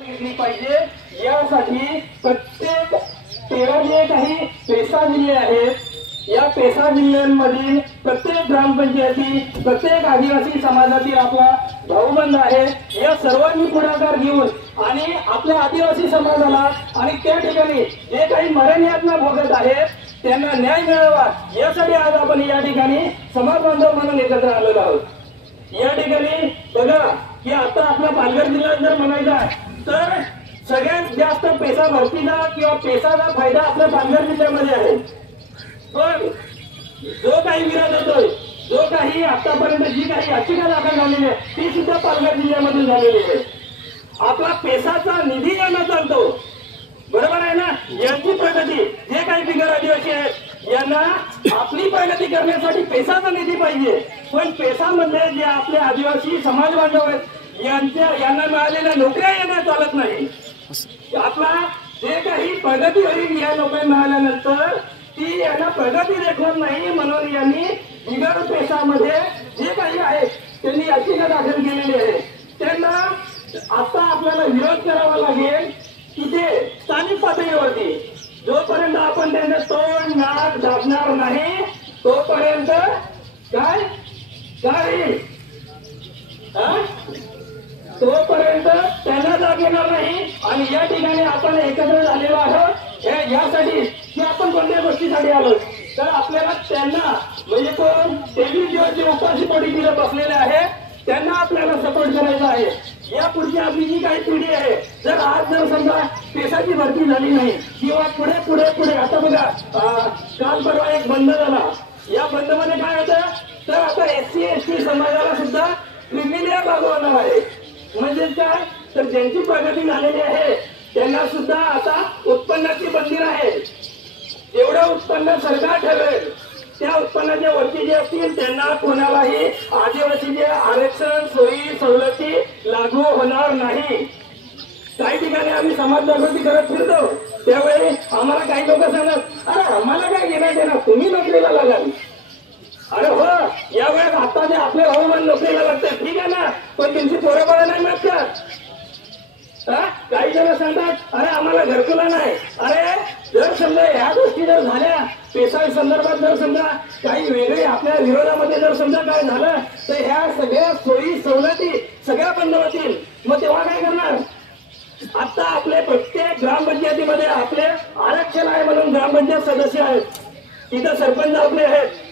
घेतली पाहिजे यासाठी प्रत्येक 13 जे काही पेसा जिल्हे आहेत या पेसा जिल्ह्यांमधील प्रत्येक ग्रामपंचायती प्रत्येक आदिवासी समाजातील आपला भाऊबंद आहे या सर्वांनी पुढाकार घेऊन आणि आपल्या आदिवासी समाजाला आणि त्या ठिकाणी जे काही मरण यातना भोगत आहेत त्यांना न्याय मिळावा यासाठी आज आपण या ठिकाणी समाज बांधव म्हणून एकत्र आलेलो आहोत। या ठिकाणी बघा की आता आपला पालघर जिल्हा जर म्हणायचा तर सगळ्यात जास्त पेसा भरतीचा किंवा पेसाचा फायदा आपल्या पालघर जिल्ह्यामध्ये आहे। पण जो काही विरोध होतोय जो काही आतापर्यंत जी काही याचिका दाखल झालेली आहे ती सुद्धा पालघर जिल्ह्यामध्ये झालेली आहे। आपला पेसाचा निधी यांना चालतो बरोबर आहे ना। यांची प्रगती जे काही बिगर आदिवासी आहेत यांना आपली प्रगती करण्यासाठी पेसाचा निधी पाहिजे पण पेसामध्ये जे आपले आदिवासी समाज बांधव आहेत यांना मिळालेल्या नोकऱ्या यांना चालत नाही। आपला जे काही प्रगती होईल या लोकांना मिळाल्यानंतर ती यांना प्रगती देखवत नाही म्हणून यांनी बिगर पेसामध्ये जे काही आहे त्यांनी याचिका दाखल केलेली आहे। त्यांना आता आपल्याला विरोध करावा लागेल की ते स्थानिक पातळीवरती जोपर्यंत आपण त्यांना तोंड नाक दाबणार नाही तोपर्यंत काय काय तोपर्यंत त्यांना जाग येणार नाही। आणि या ठिकाणी आपण एकत्र झालेलो आहोत यासाठी की आपण कोणत्या गोष्टीसाठी आलो तर आपल्याला त्यांना म्हणजे कोण 23 दिवस जे उपाशीपोटी तिथे बसलेले आहेत त्यांना आपल्याला सपोर्ट करायचा आहे। या पुढची आपली जी काही पिढी आहे जर आज जर समजा पेसाची भरती झाली नाही किंवा पुढे पुढे पुढे आता बघा काल परवा एक बंद झाला या बंद मध्ये काय होतं तर आता SC ST समाजाला सुद्धा क्रिमिनल लागू होणार आहे। म्हणजे काय तर ज्यांची प्रगती झालेली आहे त्यांना सुद्धा आता उत्पन्नाची बंदी आहे। जेवढं उत्पन्न सरकार ठरवेल त्या उत्पन्नाच्या वरती जे असतील त्यांना कोणालाही आदिवासीचे आरक्षण सोयी सवलती लागू होणार नाही। काही ठिकाणी आम्ही समाज जागृती करत फिरतो त्यावेळी आम्हाला काही लोक सांगत अरे आम्हाला काय घेण्यात येणार तुम्ही नोकरीला लागाल। अरे हो यावेळेस आता जे आपले हवामान नोकरीला लागतात ठीक आहे ना पण त्यांची पोरं नाही मिळत का? काही जण सांगतात अरे आम्हाला घरकुला नाही। अरे जर समजा ह्या गोष्टी जर झाल्या पेसा संदर्भात जर समजा काही वेगळे आपल्या विरोधामध्ये जर समजा काय झालं तर ह्या सगळ्या सोयी सवलती सगळ्या बंद होतील मग तेव्हा काय करणार? आता आपले प्रत्येक ग्रामपंचायतीमध्ये आपले आरक्षण आहे म्हणून ग्रामपंचायत सदस्य आहेत तिथं सरपंच आपले आहेत